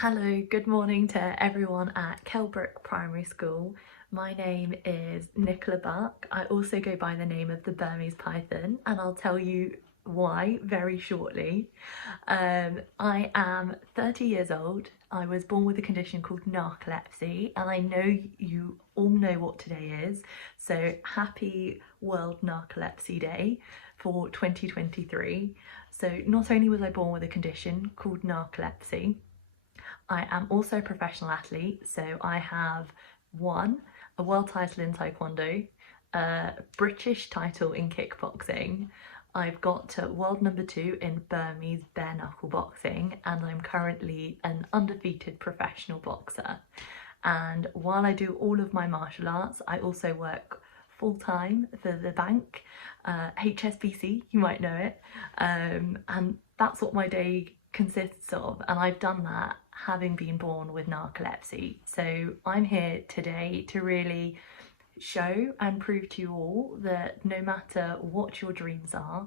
Hello, good morning to everyone at Kelbrook Primary School. My name is Nicola Barke. I also go by the name of the Burmese Python, and I'll tell you why very shortly. I am 30 years old. I was born with a condition called narcolepsy, and I know you all know what today is. So happy World Narcolepsy Day for 2023. So not only was I born with a condition called narcolepsy, I am also a professional athlete, so I have won a world title in Taekwondo, a British title in kickboxing. I've got to world number 2 in Burmese bare knuckle boxing, and I'm currently an undefeated professional boxer. And while I do all of my martial arts, I also work full-time for the bank, HSBC, you might know it, and that's what my day consists of, and I've done that having been born with narcolepsy. So I'm here today to really show and prove to you all that no matter what your dreams are,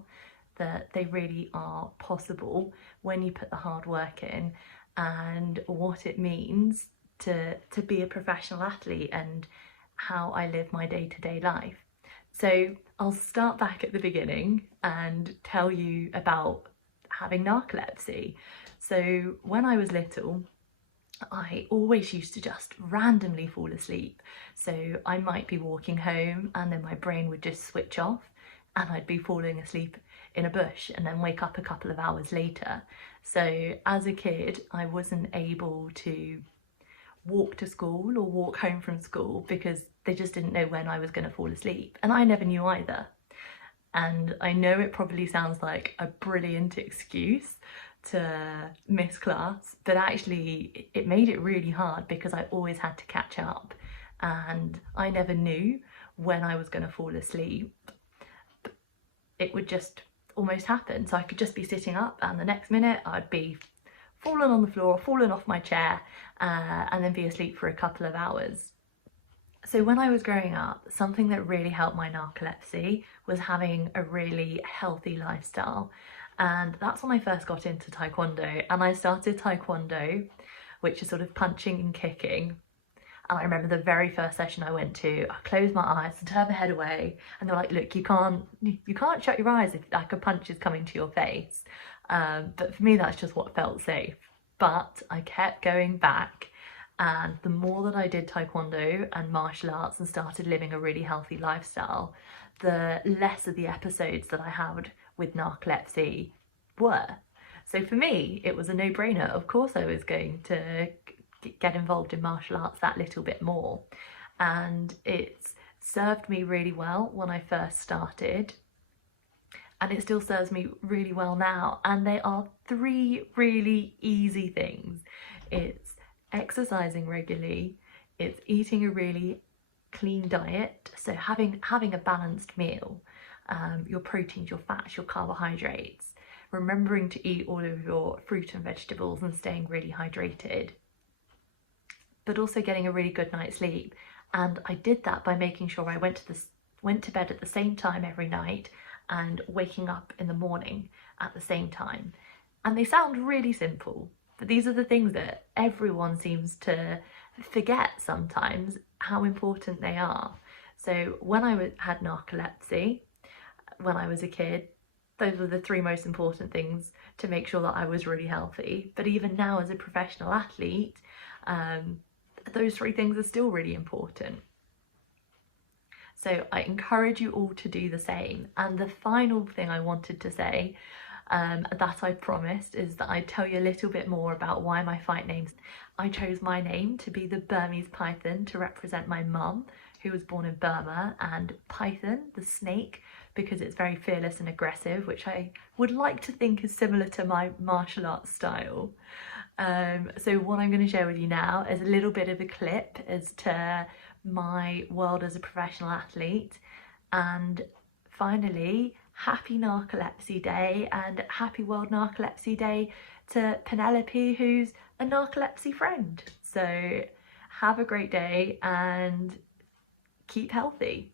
that they really are possible when you put the hard work in, and what it means to be a professional athlete and how I live my day-to-day life. So I'll start back at the beginning and tell you about having narcolepsy. So when I was little, I always used to just randomly fall asleep. So I might be walking home and then my brain would just switch off and I'd be falling asleep in a bush and then wake up a couple of hours later. So as a kid, I wasn't able to walk to school or walk home from school because they just didn't know when I was going to fall asleep, and I never knew either. And I know it probably sounds like a brilliant excuse to miss class, but actually it made it really hard because I always had to catch up and I never knew when I was going to fall asleep. It would just almost happen. So I could just be sitting up and the next minute I'd be fallen on the floor, fallen off my chair, and then be asleep for a couple of hours. So when I was growing up, something that really helped my narcolepsy was having a really healthy lifestyle. And that's when I first got into Taekwondo. And I started Taekwondo, which is sort of punching and kicking. And I remember the very first session I went to, I closed my eyes and turned my head away. And they're like, look, you can't shut your eyes if like a punch is coming to your face. But for me, that's just what felt safe. But I kept going back. And the more that I did Taekwondo and martial arts and started living a really healthy lifestyle, the less of the episodes that I had with narcolepsy were. So for me, it was a no-brainer. Of course I was going to get involved in martial arts that little bit more. And it's served me really well when I first started. And it still serves me really well now. And they are 3 really easy things. It's exercising regularly, it's eating a really clean diet, so having a balanced meal, your proteins, your fats, your carbohydrates, remembering to eat all of your fruit and vegetables and staying really hydrated, but also getting a really good night's sleep. And I did that by making sure I went to bed at the same time every night and waking up in the morning at the same time. And they sound really simple, but these are the things that everyone seems to forget sometimes how important they are. So when I had narcolepsy, when I was a kid, those were the 3 most important things to make sure that I was really healthy. But even now as a professional athlete, those 3 things are still really important. So I encourage you all to do the same. And the final thing I wanted to say that I promised is that I'd tell you a little bit more about why my fight names. I chose my name to be the Burmese Python to represent my mum, who was born in Burma, and Python, the snake, because it's very fearless and aggressive, which I would like to think is similar to my martial arts style. So what I'm going to share with you now is a little bit of a clip as to my world as a professional athlete, and finally, happy Narcolepsy Day and happy World Narcolepsy Day to Penelope, who's a narcolepsy friend. So have a great day and keep healthy.